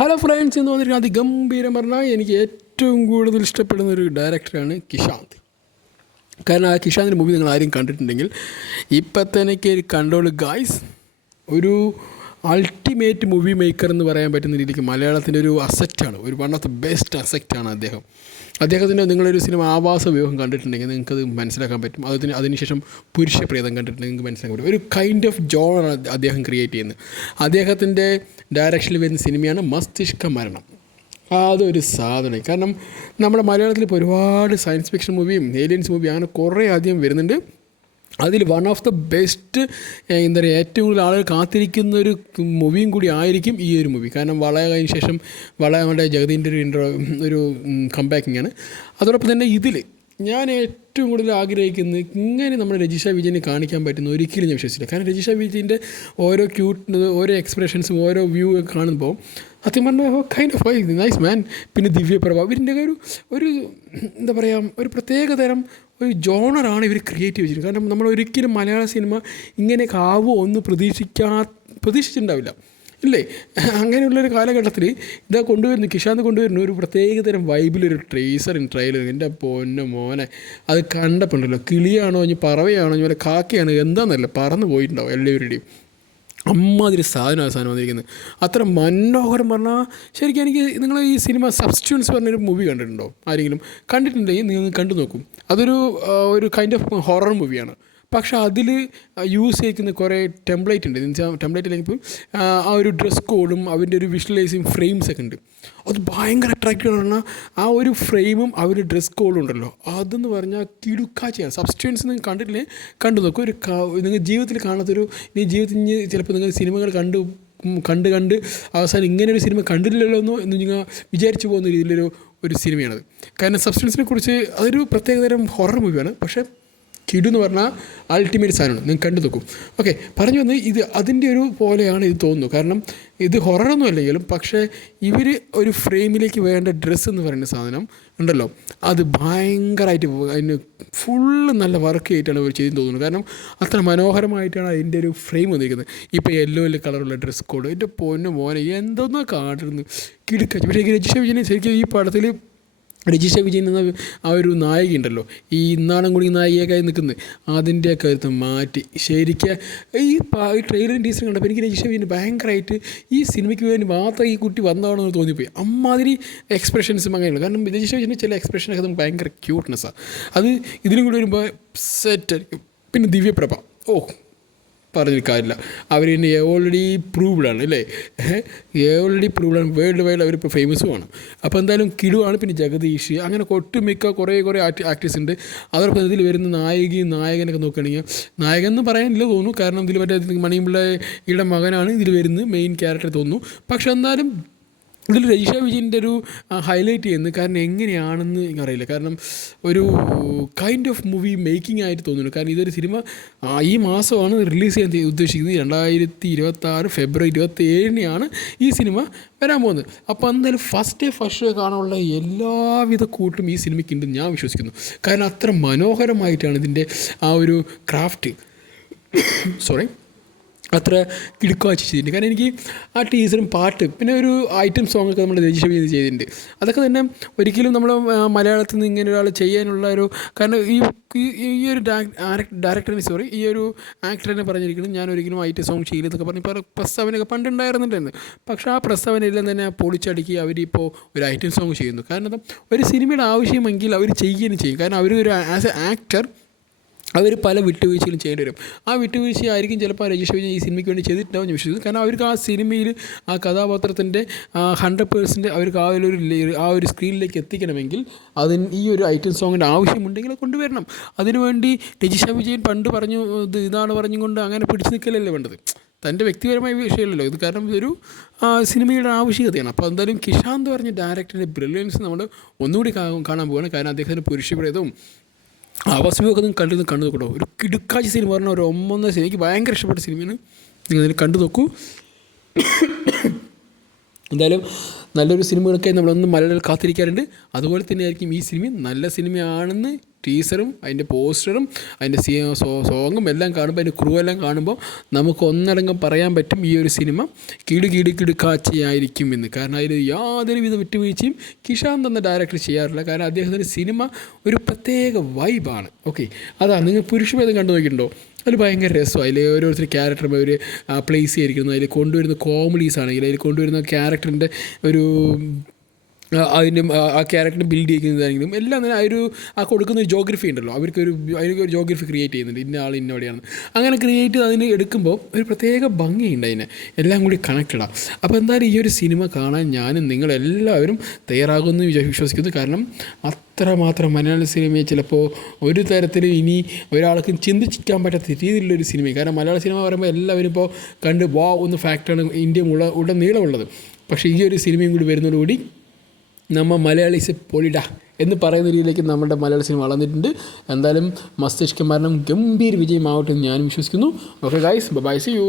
Hello friends, എന്ന് വന്നിരിക്കുന്നത് അതിഗംഭീരം പറഞ്ഞാൽ എനിക്ക് ഏറ്റവും കൂടുതൽ ഇഷ്ടപ്പെടുന്ന ഒരു ഡയറക്ടറാണ് കിഷാന്ത്. കാരണം ആ കിഷാന്തിൻ്റെ മൂവി നിങ്ങൾ ആരും കണ്ടിട്ടുണ്ടെങ്കിൽ ഇപ്പം തന്നെ കണ്ടോളൂ ഗായ്സ്. ഒരു അൾട്ടിമേറ്റ് മൂവി മേക്കർ എന്ന് പറയാൻ പറ്റുന്ന രീതിക്ക് മലയാളത്തിൻ്റെ ഒരു അസറ്റാണ്, ഒരു വൺ ഓഫ് ദ ബെസ്റ്റ് അസറ്റാണ് അദ്ദേഹം. അദ്ദേഹത്തിൻ്റെ നിങ്ങളൊരു സിനിമ ആവാസ വ്യൂഹം കണ്ടിട്ടുണ്ടെങ്കിൽ നിങ്ങൾക്കത് മനസ്സിലാക്കാൻ പറ്റും. അതിനുശേഷം പുരുഷപ്രേതം കണ്ടിട്ടുണ്ടെങ്കിൽ നിങ്ങൾക്ക് മനസ്സിലാക്കാൻ പറ്റും. ഒരു കൈൻഡ് ഓഫ് ജോണറാണ് അദ്ദേഹം ക്രിയേറ്റ് ചെയ്യുന്നത്. അദ്ദേഹത്തിൻ്റെ ഡയറക്ഷനിൽ വരുന്ന സിനിമയാണ് മസ്തിഷ്ക മരണം. അതൊരു സാധനം. കാരണം നമ്മുടെ മലയാളത്തിൽ ഇപ്പോൾ ഒരുപാട് സയൻസ് ഫിക്ഷൻ മൂവിയും ഏലിയൻസ് മൂവിയും അങ്ങനെ കുറേ അധികം വരുന്നുണ്ട്. അതിൽ വൺ ഓഫ് ദ ബെസ്റ്റ് എന്താ പറയുക, ഏറ്റവും കൂടുതൽ ആളുകൾ കാത്തിരിക്കുന്ന ഒരു മൂവിയും കൂടി ആയിരിക്കും ഈ ഒരു മൂവി. കാരണം വളയ കഴിഞ്ഞ ശേഷം നമ്മുടെ ജഗദീൻ്റെ ഒരു കംബാക്കിംഗ് ആണ്. അതോടൊപ്പം തന്നെ ഇതിൽ ഞാൻ ഏറ്റവും കൂടുതൽ ആഗ്രഹിക്കുന്നത് ഇങ്ങനെ നമ്മുടെ രജിഷ വിജയനെ കാണിക്കാൻ പറ്റുന്ന ഒരിക്കലും ഞാൻ വിശ്വസിച്ചില്ല. കാരണം രജിഷ വിജയൻ്റെ ഓരോ ഓരോ എക്സ്പ്രഷൻസും ഓരോ വ്യൂ ഒക്കെ കാണുമ്പോൾ സത്യം പറഞ്ഞാൽ കൈൻഡ് ഓഫ് നൈസ് മാൻ. പിന്നെ ദിവ്യപ്രഭ, ഇവരിൻ്റെ ഒരു എന്താ പറയുക, ഒരു പ്രത്യേക തരം ഒരു ജോണറാണ് ഇവർ ക്രിയേറ്റ് ചെയ്തിരിക്കുന്നത്. കാരണം നമ്മൾ ഒരിക്കലും മലയാള സിനിമ ഇങ്ങനെയൊക്കെ ആവുമോ ഒന്ന് പ്രതീക്ഷിച്ചിട്ടുണ്ടാവില്ല, ഇല്ലേ? അങ്ങനെയുള്ളൊരു കാലഘട്ടത്തിൽ ഇതാ കൊണ്ടുവരുന്നു, കിഷാന്ത് കൊണ്ടുവരുന്നു ഒരു പ്രത്യേകതരം വൈബിലൊരു ട്രെയിലർ. എൻ്റെ പൊന്നു മോനെ, അത് കണ്ടപ്പോണ്ടല്ലോ, കിളിയാണോ ഇനി പറവയാണോ ഇനി വല്ല കാക്കയാണോ എന്താണെന്നല്ല പറന്ന് പോയിട്ടുണ്ടാവും എല്ലാവരുടെയും. അമ്മാതിരി സാധനം വന്നിരിക്കുന്നത്. അത്ര മനോഹരം പറഞ്ഞാൽ ശരിക്കും എനിക്ക് നിങ്ങൾ ഈ സിനിമ സബ്സ്റ്റിറ്റ്യൂൻസ് പറഞ്ഞൊരു മൂവി കണ്ടിട്ടുണ്ടോ? ആരെങ്കിലും കണ്ടിട്ടുണ്ടെങ്കിൽ നിങ്ങൾ കണ്ടു നോക്കും. അതൊരു കൈൻഡ് ഓഫ് ഹൊറർ മൂവിയാണ്. പക്ഷേ അതിൽ യൂസ് ചെയ്യുന്ന കുറേ ടെംപ്ലേറ്റ് ഉണ്ട്. ടെംപ്ലേറ്റ് അല്ലെങ്കിൽ ആ ഒരു ഡ്രസ് കോഡും അതിൻ്റെ ഒരു വിഷ്വലൈസിങ് ഫ്രെയിംസൊക്കെ ഉണ്ട്. അത് ഭയങ്കര അട്രാക്റ്റീവ് പറഞ്ഞാൽ ആ ഒരു ഫ്രെയിമും ആ ഒരു ഡ്രസ് കോഡും ഉണ്ടല്ലോ, അതെന്ന് പറഞ്ഞാൽ കിടുക്കാച്ചയാണ്. സബ്സ്റ്റിറ്റ്യൂൻസ് നിങ്ങൾ കണ്ടിട്ടില്ലേ, കണ്ടു നോക്കും. നിങ്ങൾ ജീവിതത്തിൽ കാണാത്തൊരു ജീവിതത്തിൽ ചിലപ്പോൾ നിങ്ങൾ സിനിമകൾ കണ്ട് അവസാനം ഇങ്ങനെ ഒരു സിനിമ കണ്ടില്ലല്ലോ എന്ന് നിങ്ങൾ വിചാരിച്ചു പോകുന്ന രീതിയിലൊരു സിനിമയാണത്. കാരണം സബ്സ്റ്റിറ്റ്യൂൻസിനെ കുറിച്ച് അതൊരു പ്രത്യേകതരം ഹൊറർ മൂവിയാണ്. പക്ഷേ കിടു എന്ന് പറഞ്ഞാൽ അൾട്ടിമേറ്റ് സാധനമാണ്, നിങ്ങൾ കണ്ടു നോക്കും. ഓക്കെ, പറഞ്ഞു വന്ന് ഇത് അതിൻ്റെ ഒരു പോലെയാണ് ഇത് തോന്നുന്നു. കാരണം ഇത് ഹൊററൊന്നും അല്ലെങ്കിലും പക്ഷേ ഇവർ ഒരു ഫ്രെയിമിലേക്ക് വേണ്ട ഡ്രസ്സ് എന്ന് പറയുന്ന സാധനം ഉണ്ടല്ലോ, അത് ഭയങ്കരമായിട്ട് അതിന് ഫുള്ള് നല്ല വർക്ക് ചെയ്തിട്ടാണ് അവർ ചെയ്തെന്ന് തോന്നുന്നു. കാരണം അത്ര മനോഹരമായിട്ടാണ് അതിൻ്റെ ഒരു ഫ്രെയിം വന്നിരിക്കുന്നത്. ഇപ്പോൾ യെല്ലോ കളറുള്ള ഡ്രസ് കോഡ്, എൻ്റെ പൊന്നു മോനെ എന്തോന്നാ കാട്ടുന്നത്, കിടുക്കാച്ച്. പക്ഷേ രജിഷ വിജയനെ ശരിക്കും ഈ പടത്തിൽ രജിഷ വിജയൻ എന്ന ആ ഒരു നായിക ഉണ്ടല്ലോ, ഈ ഇന്നാണം കൂടി നായികയായി നിൽക്കുന്നത്, അതിൻ്റെയൊക്കെ കരുത്ത് മാറ്റി ശരിക്കും ഈ ട്രെയിലറും ടീച്ചറും കണ്ടപ്പോൾ എനിക്ക് രജിഷ വിജയൻ ഭയങ്കരമായിട്ട് ഈ സിനിമയ്ക്ക് വേണ്ടി മാത്രം ഈ കുട്ടി വന്നതാണെന്ന് തോന്നിപ്പോയി. അമ്മാതിരി എക്സ്പ്രഷൻസും അങ്ങനെയുള്ളൂ. കാരണം രജിഷ വിജയൻ്റെ ചില എക്സ്പ്രഷനൊക്കെ നമുക്ക് ഭയങ്കര ക്യൂട്ട്നെസ്സാണ്. അത് ഇതിനും കൂടി വരുമ്പോൾ സെറ്റായിരിക്കും. പിന്നെ ദിവ്യപ്രഭ, പറഞ്ഞൊരു കാര്യമില്ല, അവർ തന്നെ ഓൾറെഡി പ്രൂവ്ഡാണ്, അല്ലേ? ഓൾറെഡി പ്രൂവ്ഡാണ്, വേൾഡ് വൈഡ് അവരിപ്പോൾ ഫേമസുമാണ്. അപ്പോൾ എന്തായാലും കിടുവാണ്. പിന്നെ ജഗദീഷ്, അങ്ങനെ ഒട്ടുമിക്ക കുറേ ആക്ടേഴ്സ് ഉണ്ട്. അതോടൊപ്പം ഇതിൽ വരുന്ന നായകനൊക്കെ നോക്കുകയാണെങ്കിൽ നായകൻ എന്ന് പറയാനില്ല തോന്നുന്നു. കാരണം ഇതിൽ മറ്റേ മണിയമ്പിള്ളയുടെ മകനാണ് ഇതിൽ വരുന്നത് മെയിൻ ക്യാരക്ടർ തോന്നുന്നു. പക്ഷെ എന്നാലും ഇതിൽ രജിഷ വിജയൻ്റെ ഒരു ഹൈലൈറ്റ് ചെയ്യുന്നത് കാരണം എങ്ങനെയാണെന്ന് അറിയില്ല. കാരണം ഒരു കൈൻഡ് ഓഫ് മൂവി മേക്കിംഗ് ആയിട്ട് തോന്നുന്നു. കാരണം ഇതൊരു സിനിമ ഈ മാസമാണ് റിലീസ് ചെയ്യാൻ ഉദ്ദേശിക്കുന്നത്. 2026 ഫെബ്രുവരി 27 ഈ സിനിമ വരാൻ പോകുന്നത്. അപ്പോൾ എന്തായാലും ഫസ്റ്റ് ഷോ കാണാനുള്ള എല്ലാവിധ കൂട്ടും ഈ സിനിമയ്ക്ക് ഉണ്ടെന്ന് ഞാൻ വിശ്വസിക്കുന്നു. കാരണം അത്ര മനോഹരമായിട്ടാണ് ഇതിൻ്റെ ആ ഒരു ക്രാഫ്റ്റ് അത്ര കിടുക്കാഴ്ച ചെയ്തിട്ടുണ്ട്. കാരണം എനിക്ക് ആ ടീസറും പാട്ട് പിന്നെ ഒരു ഐറ്റം സോങ്ങൊക്കെ നമ്മൾ രജിസ്റ്റർ ചെയ്തിട്ടുണ്ട്. അതൊക്കെ തന്നെ ഒരിക്കലും നമ്മൾ മലയാളത്തിൽ നിന്ന് ഇങ്ങനെ ഒരാൾ ചെയ്യാനുള്ള ഒരു കാരണം ഈ ഒരു ഡയറക്ടറിന് ഈ ഒരു ആക്ടറിനെ പറഞ്ഞിരിക്കുന്നത് ഞാൻ ഒരിക്കലും ഐറ്റം സോങ് ചെയ്യില്ലെന്നൊക്കെ പറഞ്ഞ് ഇപ്പോൾ പ്രസ്താവനയൊക്കെ പണ്ടുണ്ടായിരുന്നുണ്ടായിരുന്നു. പക്ഷേ ആ പ്രസ്താവനയെല്ലാം തന്നെ പൊളിച്ചടുക്കി അവരിപ്പോൾ ഒരു ഐറ്റം സോങ് ചെയ്യുന്നു. കാരണം ഒരു സിനിമയുടെ ആവശ്യമെങ്കിൽ അവർ ചെയ്യുകയും ചെയ്യും. കാരണം അവർ ആസ് എ ആക്ടർ അവർ പല വിട്ടുവീഴ്ചകളും ചെയ്യേണ്ടി വരും. ആ വിട്ടുവീഴ്ചയായിരിക്കും ചിലപ്പോൾ രജിഷ വിജയൻ ഈ സിനിമയ്ക്ക് വേണ്ടി ചെയ്തിട്ടുണ്ടാവും ഞാൻ വിശ്വസിക്കുന്നു. കാരണം അവർക്ക് ആ സിനിമയിൽ ആ കഥാപാത്രത്തിൻ്റെ 100% അവർക്ക് ആ ഒരു സ്ക്രീനിലേക്ക് എത്തിക്കണമെങ്കിൽ അതിന് ഈ ഒരു ഐറ്റം സോങ്ങിൻ്റെ ആവശ്യമുണ്ടെങ്കിൽ കൊണ്ടുവരണം. അതിനുവേണ്ടി രജിഷ വിജയൻ പണ്ട് ഇതാണ് പറഞ്ഞുകൊണ്ട് അങ്ങനെ പിടിച്ചു നിൽക്കലല്ലേ വേണ്ടത്. തൻ്റെ വ്യക്തിപരമായ വിഷയമല്ലല്ലോ ഇത്. കാരണം ഇതൊരു സിനിമയുടെ ആവശ്യകതയാണ്. അപ്പോൾ എന്തായാലും കിഷാന്ത് പറഞ്ഞ ഡയറക്ടറിൻ്റെ ബ്രില്യൻസ് നമ്മൾ ഒന്നുകൂടി കാണാൻ പോവുകയാണ്. കാരണം അദ്ദേഹത്തിൻ്റെ പുരുഷപ്രേതവും ആവാസമൊക്കെ നിങ്ങൾ കണ്ടു നോക്കട്ടോ. ഒരു കിടുക്കാച്ചി സിനിമ പറഞ്ഞാൽ ഒരു ഒന്നൊന്നര സിനിമ, എനിക്ക് ഭയങ്കര ഇഷ്ടപ്പെട്ട സിനിമയാണ്. നിങ്ങൾ അതിന് കണ്ടു നോക്കൂ. എന്തായാലും നല്ലൊരു സിനിമകളൊക്കെ നമ്മളൊന്നും മലയാളികൾ കാത്തിരിക്കാറുണ്ട്. അതുപോലെ തന്നെ ആയിരിക്കും ഈ സിനിമയും നല്ല സിനിമയാണെന്ന് ടീസറും അതിൻ്റെ പോസ്റ്ററും അതിൻ്റെ സോങ്ങും എല്ലാം കാണുമ്പോൾ അതിൻ്റെ ക്രൂ എല്ലാം കാണുമ്പോൾ നമുക്ക് ഒന്നടങ്കം പറയാൻ പറ്റും ഈ ഒരു സിനിമ കിടുകിടുക്കാച്ചിയായിരിക്കും എന്ന്. കാരണം അതിൽ യാതൊരുവിധ വിട്ടുവീഴ്ചയും കിഷാന്ത് എന്ന ഡയറക്ടർ ചെയ്യാറില്ല. കാരണം അദ്ദേഹത്തിൻ്റെ സിനിമ ഒരു പ്രത്യേക വൈബാണ്. ഓക്കെ, അതാണ് നിങ്ങൾ പുരുഷഭേദം കണ്ടു നോക്കിയിട്ടുണ്ടോ? അതിൽ ഭയങ്കര രസമാണ്. അതിൽ ഓരോരുത്തർ ക്യാരക്ടർ അവർ പ്ലേസ് ചെയ്തിരിക്കുന്നത്, അതിൽ കൊണ്ടുവരുന്ന കോമഡീസ് ആണെങ്കിൽ അതിൽ കൊണ്ടുവരുന്ന ക്യാരക്ടറിൻ്റെ ഒരു അതിൻ്റെ ആ ക്യാരക്ടറിനെ ബിൽഡ് ചെയ്യുന്നതാണെങ്കിലും എല്ലാം തന്നെ ആ കൊടുക്കുന്ന ഒരു ജോഗ്രഫി ഉണ്ടല്ലോ, അവർക്കൊരു ജോഗ്രഫി ക്രിയേറ്റ് ചെയ്യുന്നുണ്ട്. ഇന്ന ആൾ ഇന്നവിടെയാണ് അങ്ങനെ ക്രിയേറ്റ് ചെയ്ത് അതിന് എടുക്കുമ്പോൾ ഒരു പ്രത്യേക ഭംഗിയുണ്ട് അതിനെ, എല്ലാം കൂടി കണക്റ്റഡാണ്. അപ്പോൾ എന്തായാലും ഈ ഒരു സിനിമ കാണാൻ ഞാനും നിങ്ങളെല്ലാവരും തയ്യാറാകുമെന്ന് വിശ്വസിക്കുന്നു. കാരണം അത്രമാത്രം മലയാള സിനിമയെ ചിലപ്പോൾ ഒരു തരത്തിലും ഇനി ഒരാൾക്കും ചിന്തിക്കാൻ പറ്റാത്ത രീതിയിലുള്ളൊരു സിനിമയും. കാരണം മലയാള സിനിമ പറയുമ്പോൾ എല്ലാവരും ഇപ്പോൾ കണ്ട് ഒന്ന് ഫാക്റ്റാണ് ഇന്ത്യ ഉടനീളമുള്ളത്. പക്ഷേ ഈ ഒരു സിനിമയും കൂടി വരുന്നതോടുകൂടി നമ്മൾ മലയാളീസ് പൊളിടാ എന്ന് പറയുന്ന രീതിയിലേക്ക് നമ്മുടെ മലയാള സിനിമ വളർന്നിട്ടുണ്ട്. എന്തായാലും മസ്തിഷ്ക മരണം ഗംഭീര വിജയമാവട്ടെ എന്ന് ഞാനും വിശ്വസിക്കുന്നു. Okay guys, bye, see U.